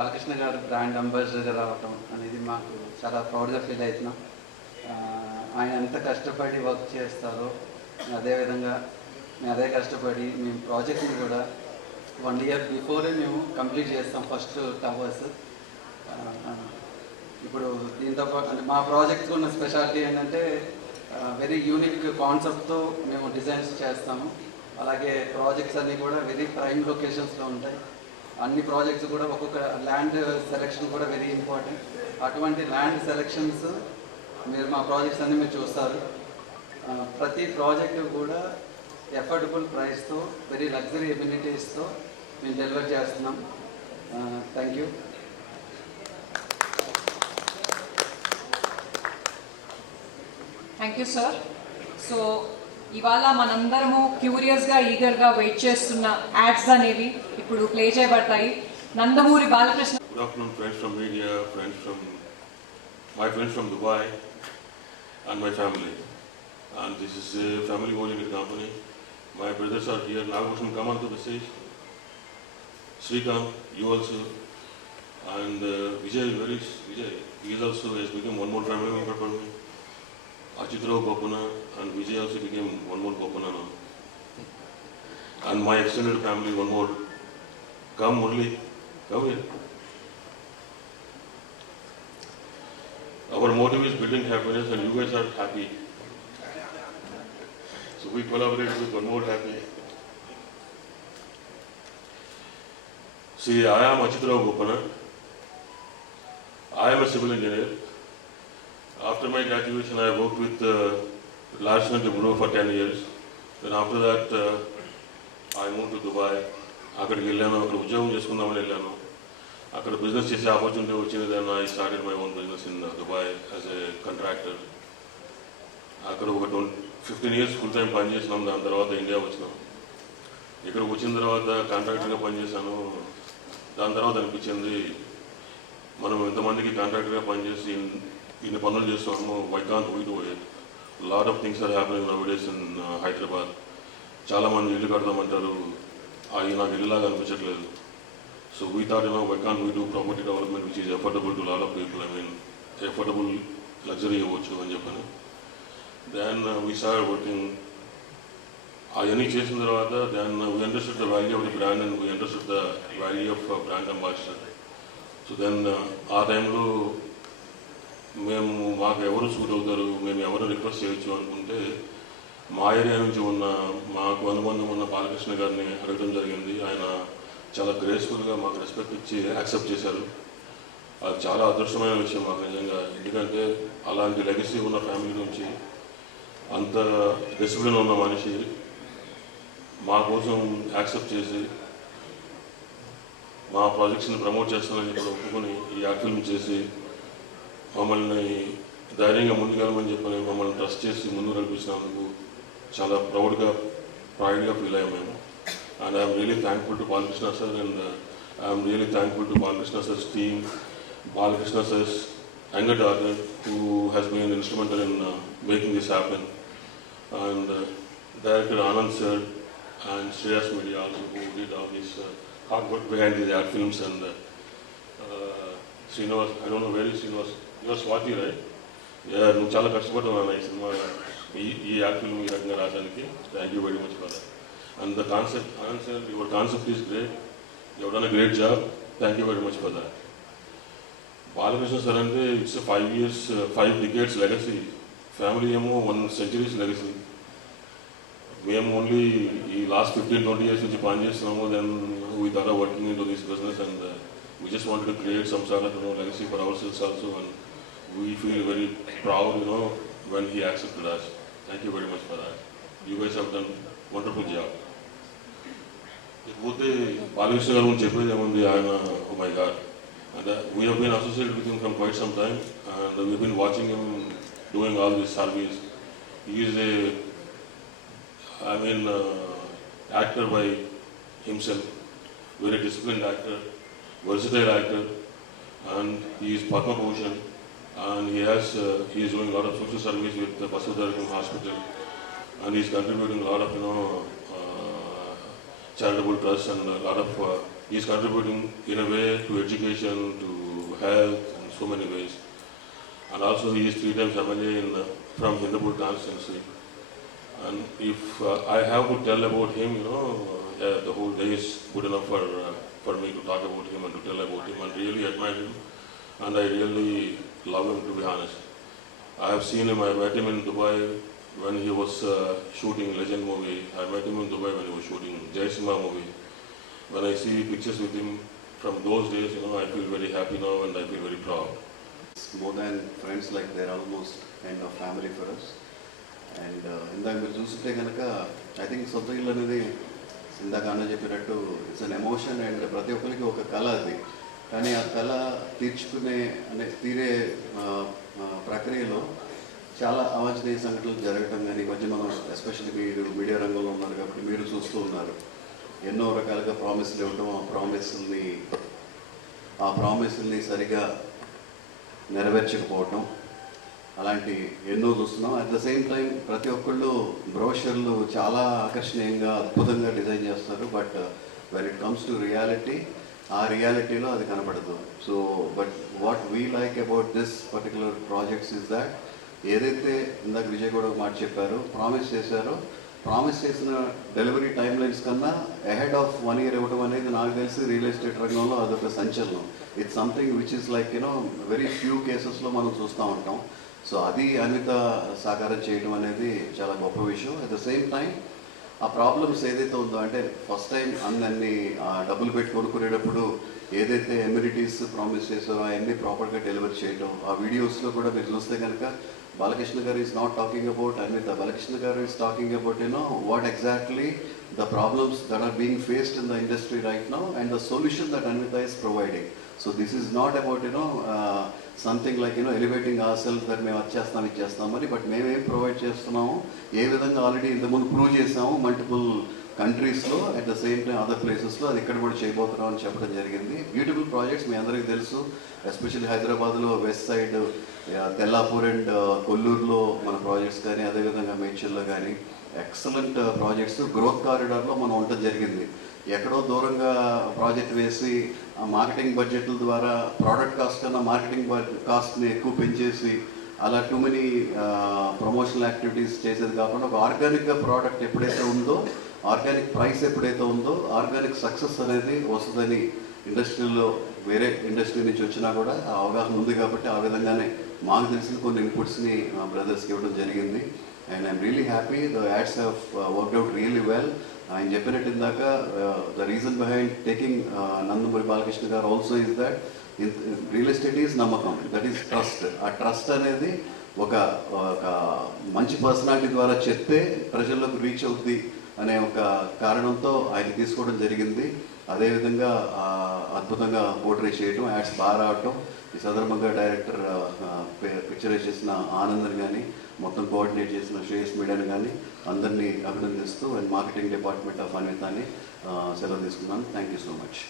బాలకృష్ణ గారు బ్రాండ్ అంబాసిడర్గా రావటం అనేది మాకు చాలా ప్రౌడ్గా ఫీల్ అవుతున్నాం. ఆయన ఎంత కష్టపడి వర్క్ చేస్తారో అదేవిధంగా మేము అదే కష్టపడి మేము ప్రాజెక్ట్ని కూడా 1 ఇయర్ బిఫోరే మేము కంప్లీట్ చేస్తాం ఫస్ట్ టవర్స్. ఇప్పుడు దీంతో అంటే మా ప్రాజెక్ట్కి ఉన్న స్పెషాలిటీ ఏంటంటే వెరీ యూనిక్ కాన్సెప్ట్తో మేము డిజైన్స్ చేస్తాము. అలాగే ప్రాజెక్ట్స్ అన్నీ కూడా వెరీ ప్రైమ్ లొకేషన్స్లో ఉంటాయి. అన్ని ప్రాజెక్ట్స్ కూడా ఒక్కొక్క ల్యాండ్ సెలెక్షన్ కూడా వెరీ ఇంపార్టెంట్. అటువంటి ల్యాండ్ సెలెక్షన్స్ మీరు మా ప్రాజెక్ట్స్ అన్నీ మీరు చూస్తారు. ప్రతి ప్రాజెక్టు కూడా ఎఫోర్డబుల్ ప్రైస్తో వెరీ లగ్జరీ ఎమ్యూనిటీస్తో మేము డెలివర్ చేస్తున్నాం. Thank you. Thank you sir. So ఇవాళ మనందరము క్యూరియస్గా ఈగర్గా వెయిట్ చేస్తున్న యాడ్స్ అనేవి ఇప్పుడు ప్లే చేయబడతాయి. Nandamuri Balakrishna. Good afternoon, friends from media, my friends from Dubai, and my family. And this is a family-oriented company. My brothers are here. Nagabhushan, come onto the stage. Srikanth, you also, and Vijay. He is also has become one more family member for me. Achitrao Gopana and Vijay also became one more Gopana now. And my extended family, one more. Come Murli, come here. Our motive is building happiness and you guys are happy. So we collaborate with one more happy. See, I am Achitrao Gopana. I am a civil engineer. After my graduation, I worked with Larsen & Toubro for 10 years. Then after that, I moved to Dubai. అక్కడికి వెళ్ళాను, అక్కడ ఉద్యోగం చేసుకుందామని వెళ్ళాను. అక్కడ business చేసే opportunity వచ్చింది. Then I started my own business in Dubai as a contractor. అక్కడ ఒక 15 years ఫుల్ టైం పనిచేసినాం. దాని తర్వాత ఇండియా వచ్చినాం. ఇక్కడికి వచ్చిన తర్వాత కాంట్రాక్టర్గా పనిచేశాను. దాని తర్వాత అనిపించింది, మనం ఎంతమందికి కాంట్రాక్టర్గా పనిచేసి ఇన్ని పనులు చేస్తున్నాము, why can't we do it. Lot of things are happening nowadays in Hyderabad. చాలామంది ఇల్లు కడతామంటారు, అవి నాకు ఇల్లులాగా అనిపించట్లేదు. So we thought why can't we do property development which is affordable to lot of people. Affordable luxury ఇవ్వచ్చు అని చెప్పని. Then we started working. అవన్నీ చేసిన తర్వాత then we understood the value of the brand and we understood the value of brand ambassador. So then ఆ టైంలో మేము మాకు ఎవరు సూట్ అవుతారు, మేము ఎవరు రిక్వెస్ట్ చేయొచ్చు అనుకుంటే మా ఏరియా నుంచి ఉన్న మాకు అనుబంధం ఉన్న బాలకృష్ణ గారిని అడగడం జరిగింది. ఆయన చాలా గ్రేస్ఫుల్గా మాకు రెస్పెక్ట్ ఇచ్చి యాక్సెప్ట్ చేశారు. అది చాలా అదృష్టమైన విషయం మాకు నిజంగా. ఎందుకంటే అలాంటి లెగసీ ఉన్న ఫ్యామిలీ నుంచి అంత డిసిప్లిన్ ఉన్న మనిషి మా కోసం యాక్సెప్ట్ చేసి మా ప్రాజెక్ట్స్ని ప్రమోట్ చేస్తానని చెప్పి ఒప్పుకొని ఈ యాడ్ ఫిల్మ్ చేసి మమ్మల్ని ధైర్యంగా ముందుకెళ్ళమని చెప్పని మమ్మల్ని ట్రస్ట్ చేసి ముందు నడిపించినందుకు చాలా ప్రైడ్గా ఫీల్ అయ్యాం మేము. And I'm really thankful to Balakrishna sir and I'm really thankful to Balakrishna sir's team, Balakrishna sir's younger daughter who has been instrumental in making this happen, and director Anand sir and Shreyas Media also who did all this hard work behind these ad films, and Srinivas, I don't know where is Srinivas, you are Swati, right? Yeah, నువ్వు చాలా కష్టపడ్డావు ఈ cinema ఈ ad film ఈ రకంగా రావడానికి. Thank you very much for that. And the concept, Anand sir, your concept is great. Your done a great job. Thank you very much for that. Balakrishna sir అంటే it's 5 years 5 decades legacy. Family ఏమో 1 centuries legacy. మేము only ఈ last 15-20 years నుంచి పని చేస్తున్నాము. Then we thought of working into this business and we just wanted to create some sort of legacy for hour cells also, and we feel very proud when he accepted us. Thank you very much for that. You guys have done wonderful job. ఇకపోతే బాలకృష్ణ గారు గురించి చెప్పేది ఏముంది, ఆయన oh my god. And we have been associated with him from quite some time and we been watching him doing all this service. He is a actor by himself, very disciplined actor, versatile actor, and he is Padma Bhushan. And he is doing a lot of social service with the Basudharagam Hospital, and he is contributing a lot of charitable trusts and a lot of he is contributing in a way to education, to health, in so many ways. And also he is 3 times MLA from Hindupur constituency. And if I have to tell about him, the whole day is good enough for me to talk about him and to tell about him, and really admire him. And I really love him, to be honest. I have seen him, I met him in Dubai when he was shooting Legend movie. I met him in Dubai when he was shooting Jai Simha movie. When I see pictures with him from those days, I feel very happy now and I feel very proud. It's more than friends, like they're almost kind of family for us. And ఇందాక మీరు చూస్తుంటే కనుక I think సొంత ఇల్లు అనేది ఇందాక అన్న చెప్పినట్టు ఇట్స్ అన్ ఎమోషన్ అండ్ ప్రతి ఒక్కరికి ఒక కళ అది. కానీ ఆ కళ తీరే ప్రక్రియలో చాలా అవాంఛనీయ సంఘటనలు జరగటం కానీ మధ్య మనం ఎస్పెషల్లీ మీరు మీడియా రంగంలో ఉన్నారు కాబట్టి మీరు చూస్తూ ఉన్నారు. ఎన్నో రకాలుగా ప్రామిస్లు ఇవ్వటం, ఆ ప్రామిస్ని సరిగా నెరవేర్చకపోవటం, అలాంటి ఎన్నో చూస్తున్నాం. అట్ ద సేమ్ టైం ప్రతి ఒక్కళ్ళు బ్రోషర్లు చాలా ఆకర్షణీయంగా అద్భుతంగా డిజైన్ చేస్తారు. But when it comes to reality, ఆ రియాలిటీలో అది కనపడదు. So but what we like about this particular projects is that ఏదైతే ఇందాక విజయ్ కూడా ఒక మాట చెప్పారు, ప్రామిస్ చేసిన డెలివరీ టైం లైన్స్ కన్నా అహెడ్ ఆఫ్ 1 year ఇవ్వడం అనేది నాకు తెలిసి రియల్ ఎస్టేట్ రంగంలో అదొక సంచలనం. It's something which is like very few కేసెస్లో మనం చూస్తూ ఉంటాం. సో అది అన్విత సాకారం చేయడం అనేది చాలా గొప్ప విషయం. అట్ ద సేమ్ టైం ఆ ప్రాబ్లమ్స్ ఏదైతే ఉందో, అంటే ఫస్ట్ టైం అన్ని డబ్బులు పెట్టి కొనుక్కునేటప్పుడు ఏదైతే ఎమ్యూనిటీస్ ప్రామిస్ చేసారో అవన్నీ ప్రాపర్గా డెలివర్ చేయడం. ఆ వీడియోస్లో కూడా మీరు చూస్తే కనుక బాలకృష్ణ గారు is not talking about Anvitha. Balakrishna గారు is talking about what exactly the problems that are being faced in the industry right now and the solution that Anvita is providing. So this is not about something like elevating ourselves that మేము వచ్చేస్తాం ఇచ్చేస్తామని, but మేమేం provide చేస్తున్నాము, ఏ విధంగా already ఇంతకుముందు prove చేసాము multiple కంట్రీస్లో, at the same time other ప్లేసెస్లో అది ఇక్కడ కూడా చేయబోతున్నాం అని చెప్పడం జరిగింది. బ్యూటిఫుల్ ప్రాజెక్ట్స్ మీ అందరికీ తెలుసు. ఎస్పెషల్లీ హైదరాబాద్లో వెస్ట్ సైడ్, తెల్లాపూర్ అండ్ కొల్లూరులో మన ప్రాజెక్ట్స్ కానీ, అదేవిధంగా మేడ్చల్లో కానీ ఎక్సలెంట్ ప్రాజెక్ట్స్. గ్రోత్ కారిడార్లో మనం ఉండటం జరిగింది. ఎక్కడో దూరంగా ప్రాజెక్ట్ వేసి మార్కెటింగ్ బడ్జెట్ల ద్వారా ప్రోడక్ట్ కాస్ట్ కన్నా మార్కెటింగ్ కాస్ట్ని ఎక్కువ పెంచేసి అలా టూ మెనీ ప్రమోషనల్ యాక్టివిటీస్ చేసేది కాకుండా ఒక ఆర్గానిక్గా ప్రోడక్ట్ ఎప్పుడైతే ఉందో, ఆర్గానిక్ ప్రైస్ ఎప్పుడైతే ఉందో, ఆర్గానిక్ సక్సెస్ అనేది వస్తుందని ఇండస్ట్రీలో వేరే ఇండస్ట్రీ నుంచి వచ్చినా కూడా ఆ అవగాహన ఉంది. కాబట్టి ఆ విధంగానే మాకు తెలిసిన కొన్ని ఇన్పుట్స్ని మా బ్రదర్స్కి ఇవ్వడం జరిగింది. And I'm really happy. The ads have worked out really well. ఆయన చెప్పినట్టు ఇందాక the reason behind taking Nandamuri Balakrishna గారు also is that real estate is నమ్మకం, దట్ ఈస్ ట్రస్ట్. ఆ ట్రస్ట్ అనేది ఒక మంచి పర్సనాలిటీ ద్వారా చెప్తే ప్రజల్లోకి రీచ్ అవుద్ది అనే ఒక కారణంతో ఆయన తీసుకోవడం జరిగింది. అదేవిధంగా అద్భుతంగా పోర్ట్రే చేయటం, యాడ్స్ బాగా రావటం. ఈ సందర్భంగా డైరెక్టర్ పిక్చరైజ్ చేసిన ఆనంద్ కానీ, మొత్తం కోఆర్డినేట్ చేసిన శ్రేయస్ మీడియాని కానీ అందరినీ అభినందిస్తూ అండ్ మార్కెటింగ్ డిపార్ట్మెంట్ ఆఫ్ అన్వితాని సెలవు తీసుకున్నాను. Thank you so much.